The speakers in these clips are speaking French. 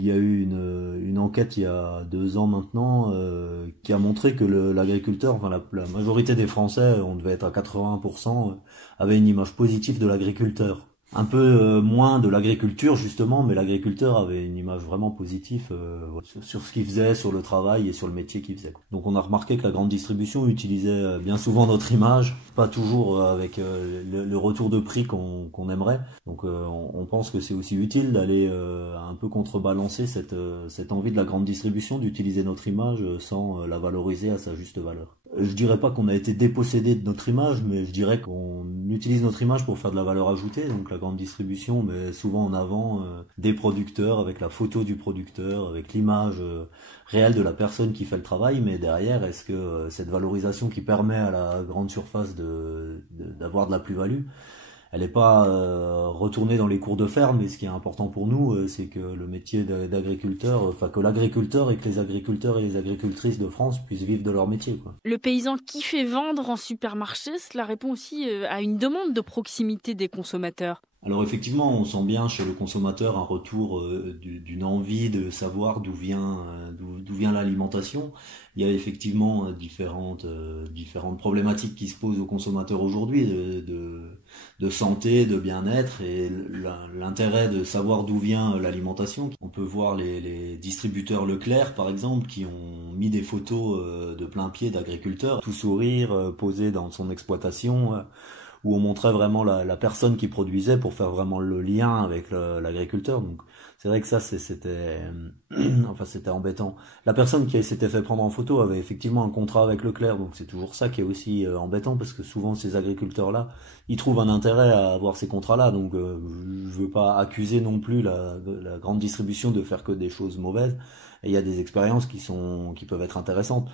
Il y a eu une enquête il y a 2 ans maintenant qui a montré que l'agriculteur, enfin la majorité des Français, on devait être à 80%, avaient une image positive de l'agriculteur. Un peu moins de l'agriculture justement, mais l'agriculteur avait une image vraiment positive sur ce qu'il faisait, sur le travail et sur le métier qu'il faisait. Donc on a remarqué que la grande distribution utilisait bien souvent notre image, pas toujours avec le retour de prix qu'on aimerait. Donc on pense que c'est aussi utile d'aller un peu contrebalancer cette envie de la grande distribution d'utiliser notre image sans la valoriser à sa juste valeur. Je dirais pas qu'on a été dépossédé de notre image, mais je dirais qu'on utilise notre image pour faire de la valeur ajoutée. Donc la grande distribution met souvent en avant des producteurs avec la photo du producteur, avec l'image réelle de la personne qui fait le travail. Mais derrière, est-ce que cette valorisation qui permet à la grande surface d'avoir de la plus-value, elle n'est pas retournée dans les cours de ferme, mais ce qui est important pour nous, c'est que le métier d'agriculteur, enfin que l'agriculteur et que les agriculteurs et les agricultrices de France puissent vivre de leur métier, quoi. Le paysan qui fait vendre en supermarché, cela répond aussi à une demande de proximité des consommateurs. Alors effectivement, on sent bien chez le consommateur un retour d'une envie de savoir d'où vient l'alimentation. Il y a effectivement différentes problématiques qui se posent aux consommateurs aujourd'hui de santé, de bien-être et l'intérêt de savoir d'où vient l'alimentation. On peut voir les distributeurs Leclerc par exemple qui ont mis des photos de plein pied d'agriculteurs, tout sourire, posé dans son exploitation. Où on montrait vraiment la personne qui produisait pour faire vraiment le lien avec l'agriculteur. Donc c'est vrai que ça c'était enfin c'était embêtant. La personne qui s'était fait prendre en photo avait effectivement un contrat avec Leclerc, donc c'est toujours ça qui est aussi embêtant parce que souvent ces agriculteurs là, ils trouvent un intérêt à avoir ces contrats-là. Donc je veux pas accuser non plus la grande distribution de faire que des choses mauvaises. Et il y a des expériences qui peuvent être intéressantes.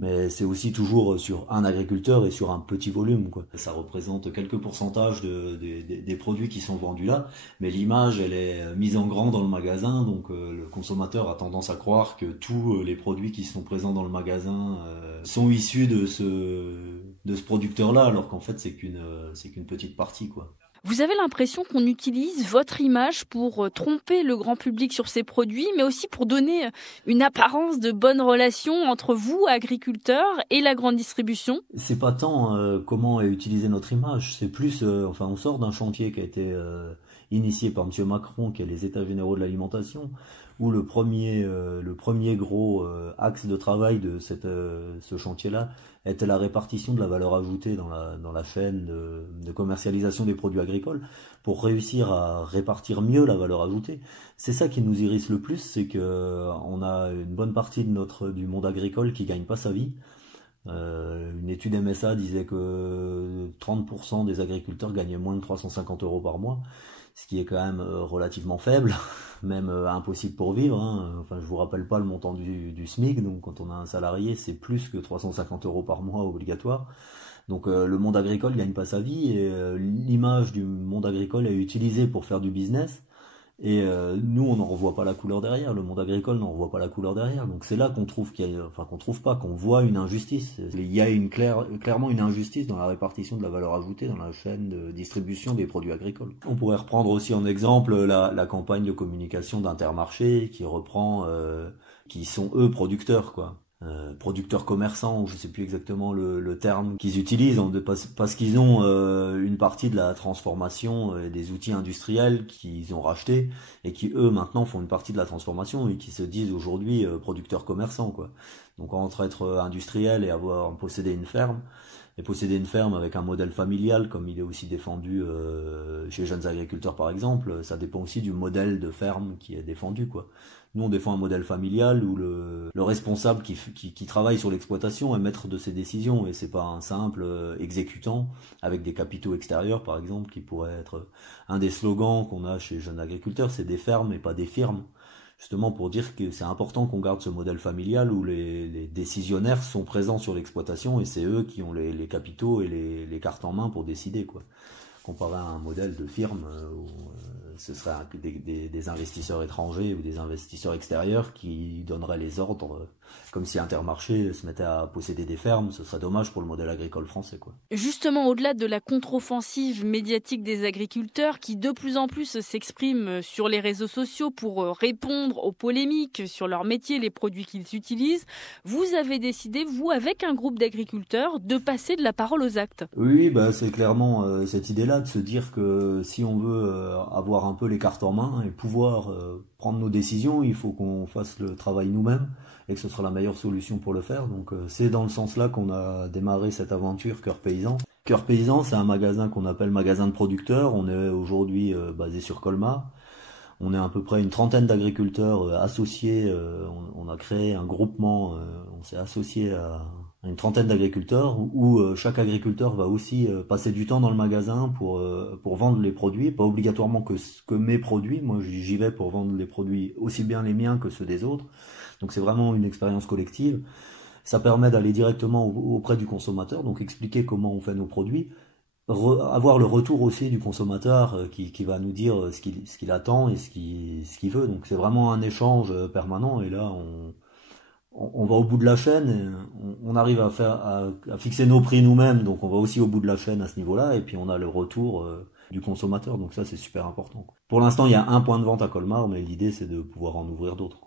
Mais c'est aussi toujours sur un agriculteur et sur un petit volume, quoi. Ça représente quelques pourcentages des produits qui sont vendus là, mais l'image, elle est mise en grand dans le magasin, donc le consommateur a tendance à croire que tous les produits qui sont présents dans le magasin sont issus de ce producteur-là, alors qu'en fait c'est qu'une petite partie, quoi. Vous avez l'impression qu'on utilise votre image pour tromper le grand public sur ces produits, mais aussi pour donner une apparence de bonne relation entre vous, agriculteurs, et la grande distribution? C'est pas tant comment est utilisée notre image, c'est plus, enfin, on sort d'un chantier qui a été initié par Monsieur Macron, qui est les États généraux de l'alimentation, où le premier gros axe de travail de ce chantier-là était la répartition de la valeur ajoutée dans la chaîne de commercialisation des produits agricoles, pour réussir à répartir mieux la valeur ajoutée. C'est ça qui nous irrite le plus, c'est que on a une bonne partie du monde agricole qui gagne pas sa vie. Une étude MSA disait que 30% des agriculteurs gagnaient moins de 350 euros par mois, ce qui est quand même relativement faible, même impossible pour vivre, hein. Enfin, je vous rappelle pas le montant du SMIC, donc quand on a un salarié, c'est plus que 350 euros par mois obligatoire. Donc le monde agricole gagne pas sa vie et l'image du monde agricole est utilisée pour faire du business. Et nous, on n'en revoit pas la couleur derrière. Le monde agricole n'en revoit pas la couleur derrière. Donc c'est là qu'on trouve enfin qu'on trouve pas, qu'on voit une injustice. Il y a clairement une injustice dans la répartition de la valeur ajoutée dans la chaîne de distribution des produits agricoles. On pourrait reprendre aussi en exemple la campagne de communication d'Intermarché qui reprend, qui sont eux producteurs, quoi. Producteurs commerçants, je sais plus exactement le terme qu'ils utilisent, parce qu'ils ont une partie de la transformation et des outils industriels qu'ils ont rachetés et qui eux maintenant font une partie de la transformation et qui se disent aujourd'hui producteurs commerçants, quoi. Donc entre être industriel et avoir possédé une ferme, et posséder une ferme avec un modèle familial comme il est aussi défendu chez Jeunes Agriculteurs par exemple, ça dépend aussi du modèle de ferme qui est défendu, quoi. Nous, on défend un modèle familial où le responsable qui travaille sur l'exploitation est maître de ses décisions et c'est pas un simple exécutant avec des capitaux extérieurs, par exemple, qui pourrait être un des slogans qu'on a chez Jeunes Agriculteurs, c'est des fermes et pas des firmes. Justement pour dire que c'est important qu'on garde ce modèle familial où les décisionnaires sont présents sur l'exploitation et c'est eux qui ont les capitaux et les cartes en main pour décider, quoi. comparé à un modèle de firme où ce serait des investisseurs étrangers ou des investisseurs extérieurs qui donneraient les ordres, comme si Intermarché se mettait à posséder des fermes. Ce serait dommage pour le modèle agricole français, quoi. Justement, au-delà de la contre-offensive médiatique des agriculteurs qui de plus en plus s'expriment sur les réseaux sociaux pour répondre aux polémiques sur leur métier, les produits qu'ils utilisent, vous avez décidé, vous, avec un groupe d'agriculteurs, de passer de la parole aux actes. Oui, bah, c'est clairement cette idée-là de se dire que si on veut avoir un peu les cartes en main et pouvoir prendre nos décisions, il faut qu'on fasse le travail nous-mêmes et que ce sera la meilleure solution pour le faire. Donc c'est dans le sens-là qu'on a démarré cette aventure Cœur Paysan. Cœur Paysan, c'est un magasin qu'on appelle magasin de producteurs. On est aujourd'hui basé sur Colmar. On est à peu près une trentaine d'agriculteurs associés. On a créé un groupement, on s'est associé à une trentaine d'agriculteurs où chaque agriculteur va aussi passer du temps dans le magasin pour vendre les produits, pas obligatoirement que mes produits. Moi, j'y vais pour vendre les produits aussi bien les miens que ceux des autres. Donc c'est vraiment une expérience collective. Ça permet d'aller directement auprès du consommateur, donc expliquer comment on fait nos produits. Avoir le retour aussi du consommateur qui va nous dire ce qu'il attend et ce qu'il veut. Donc c'est vraiment un échange permanent et là on va au bout de la chaîne, et on arrive à fixer nos prix nous-mêmes, donc on va aussi au bout de la chaîne à ce niveau-là et puis on a le retour du consommateur, donc ça c'est super important. Pour l'instant il y a un point de vente à Colmar, mais l'idée c'est de pouvoir en ouvrir d'autres.